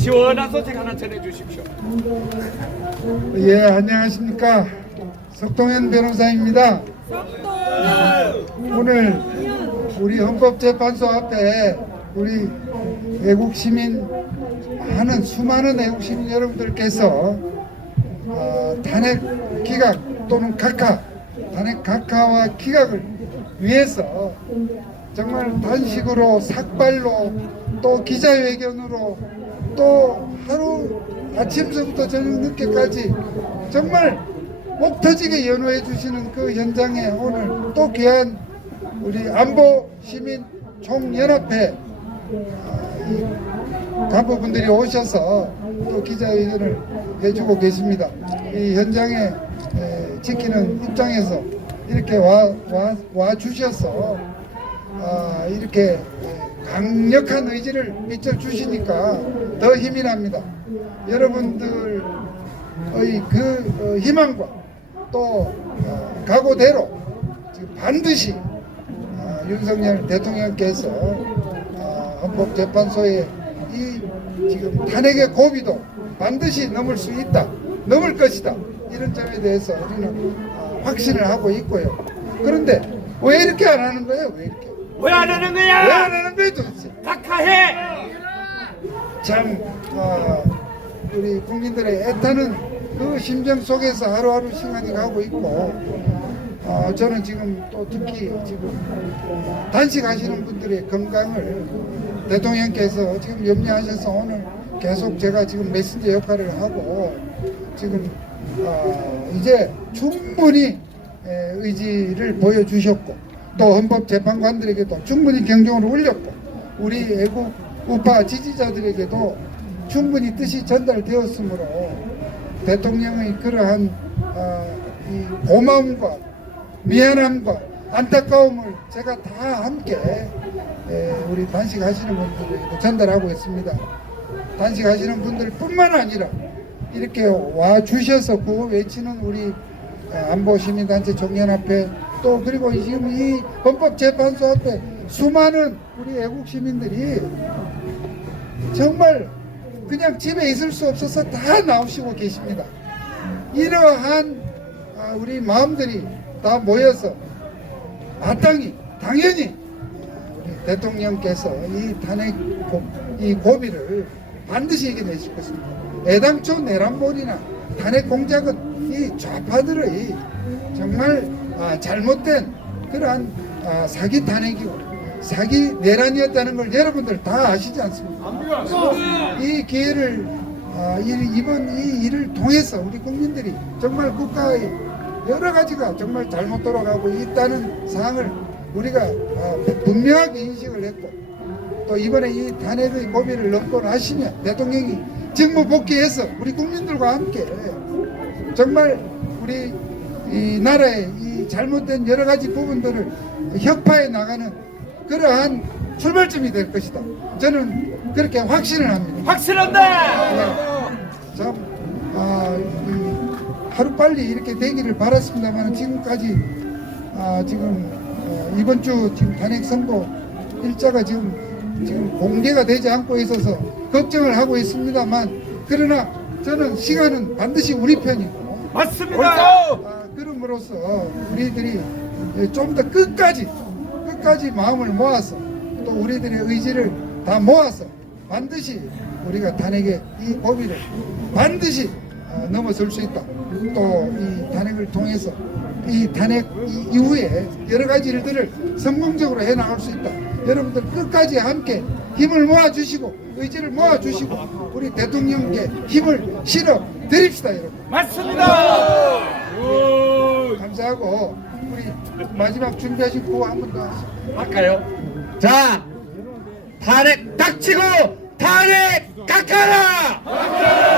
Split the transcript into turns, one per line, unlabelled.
시원한 소식 하나 전해주십시오.
예, 안녕하십니까. 석동현 변호사입니다. 오늘 우리 헌법재판소 앞에 우리 애국 시민 많은 수많은 애국 시민 여러분들께서 어, 탄핵 기각 또는 각하 탄핵 각하와 기각을 위해서 정말 단식으로 삭발로 또 기자회견으로 또 하루 아침서부터 저녁 늦게까지 정말 목 터지게 연호해 주시는 그 현장에 오늘 또 귀한 우리 안보 시민 총연합회 아, 이 간부분들이 오셔서 또 기자회견을 해주고 계십니다. 이 현장에 에, 지키는 입장에서 이렇게 와, 와, 와 주셔서 아, 이렇게 강력한 의지를 비춰 주시니까 더 힘이 납니다. 여러분들의 그 어, 희망과 또 어, 각오대로 반드시 어, 윤석열 대통령께서 어, 헌법재판소의 이 지금 탄핵의 고비도 반드시 넘을 수 있다, 넘을 것이다 이런 점에 대해서 우리는 어, 확신을 하고 있고요. 그런데 왜 이렇게 안 하는 거예요? 왜 이렇게?
왜 안 하는 거야?
하는 거예요 도대체?
각하해.
참 어, 우리 국민들의 애타는 그 심정 속에서 하루하루 시간이 가고 있고 어, 저는 지금 또 특히 지금 단식하시는 분들의 건강을 대통령께서 지금 염려하셔서 오늘 계속 제가 지금 메신저 역할을 하고 지금 어, 이제 충분히 에, 의지를 보여주셨고 또 헌법재판관들에게도 충분히 경종을 울렸고 우리 애국 우파 지지자들에게도 충분히 뜻이 전달되었으므로 대통령의 그러한 어, 이 고마움과 미안함과 안타까움을 제가 다 함께 에, 우리 단식하시는 분들에게 전달하고 있습니다. 단식하시는 분들뿐만 아니라 이렇게 와 주셔서 구호 외치는 우리 안보 시민단체 종연합회 또 그리고 지금 이 헌법재판소 앞에 수많은 우리 애국 시민들이 정말 그냥 집에 있을 수 없어서 다 나오시고 계십니다. 이러한 아, 우리 마음들이 다 모여서 마땅히 당연히 대통령께서 이 탄핵 고, 이 고비를 반드시 이겨내실 것입니다. 애당초 내란몰이나 탄핵 공작은 이 좌파들의 정말 아, 잘못된 그러한 아, 사기 탄핵이고 사기 내란이었다는 걸 여러분들 다 아시지 않습니까? 이 기회를 아, 이- 이번 이 일을 통해서 우리 국민들이 정말 국가의 여러 가지가 정말 잘못 돌아가고 있다는 사항을 우리가 아, 분명하게 인식을 했고 또 이번에 이 탄핵의 고비를 넘고 나시면 대통령이 직무 복귀해서 우리 국민들과 함께 정말 우리 이 나라의 이 잘못된 여러 가지 부분들을 혁파해 나가는 그러한 출발점이 될 것이다. 저는 그렇게 확신을 합니다.
확실한다.
네. 참, 아, 이, 하루 빨리 이렇게 되기를 바랐습니다만 지금까지 아, 지금 어, 이번 주 지금 탄핵 선고 일자가 지금 지금 공개가 되지 않고 있어서 걱정을 하고 있습니다만 그러나 저는 시간은 반드시 우리 편이고
맞습니다.
아, 그럼으로써 우리들이 좀 더 끝까지 끝까지 마음을 모아서 또 우리들의 의지를 다 모아서 반드시 우리가 탄핵의 이 고비를 반드시 어, 넘어설 수 있다. 또이 탄핵을 통해서 이 탄핵 이- 이후에 여러 가지 일들을 성공적으로 해 나갈 수 있다. 여러분들 끝까지 함께 힘을 모아 주시고 의지를 모아 주시고 우리 대통령께 힘을 실어 드립시다, 여러분.
맞습니다.
마지막 준비하신 구호 한번 더 하시죠.
할까요? 자, 탄핵 닥치고 탄핵 깎아라!